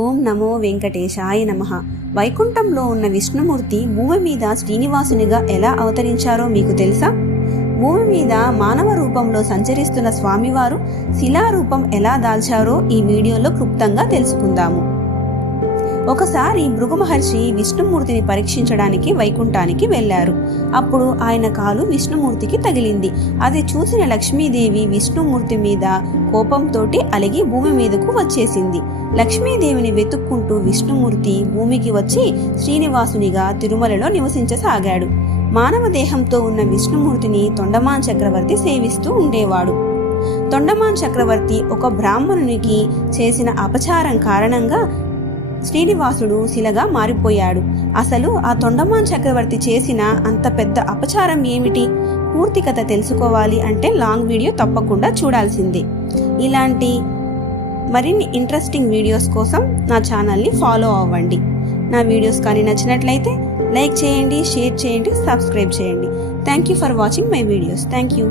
ఓం నమో వెంకటేశాయ నమః. వైకుంఠంలో ఉన్న విష్ణుమూర్తి భూమి మీద శ్రీనివాసునిగా ఎలా అవతరించారో మీకు తెలుసా? భూమి మీద మానవ రూపంలో సంచరిస్తున్న స్వామివారు శిలారూపం ఎలా దాల్చారో ఈ వీడియోలో క్లుప్తంగా తెలుసుకుందాము. ఒకసారి భృగు మహర్షి విష్ణుమూర్తిని పరీక్షించడానికి వైకుంఠానికి వెళ్లారు. అప్పుడు ఆయన కాలు విష్ణుమూర్తికి తగిలింది. అది చూసిన లక్ష్మీదేవి విష్ణుమూర్తి మీద కోపంతోటి అలిగి భూమి మీదకు వచ్చేసింది. లక్ష్మీదేవిని వెతుక్కుంటూ విష్ణుమూర్తి భూమికి వచ్చి శ్రీనివాసునిగా తిరుమలలో నివసించసాగాడు. మానవ దేహంతో ఉన్న విష్ణుమూర్తిని తొండమాన్ చక్రవర్తి సేవిస్తూ ఉండేవాడు. తొండమాన్ చక్రవర్తి ఒక బ్రాహ్మణునికి చేసిన అపచారం కారణంగా శ్రీనివాసుడు శిలగా మారిపోయాడు. అసలు ఆ తొండమాన్ చక్రవర్తి చేసిన అంత పెద్ద అపచారం ఏమిటి? పూర్తి కథ తెలుసుకోవాలి అంటే లాంగ్ వీడియో తప్పకుండా చూడాల్సిందే. ఇలాంటి మరిన్ని ఇంట్రెస్టింగ్ వీడియోస్ కోసం నా ఛానల్ని ఫాలో అవ్వండి. నా వీడియోస్ కానీ నచ్చినట్లయితే లైక్ చేయండి, షేర్ చేయండి, సబ్స్క్రైబ్ చేయండి. Thank you for watching my videos. Thank you.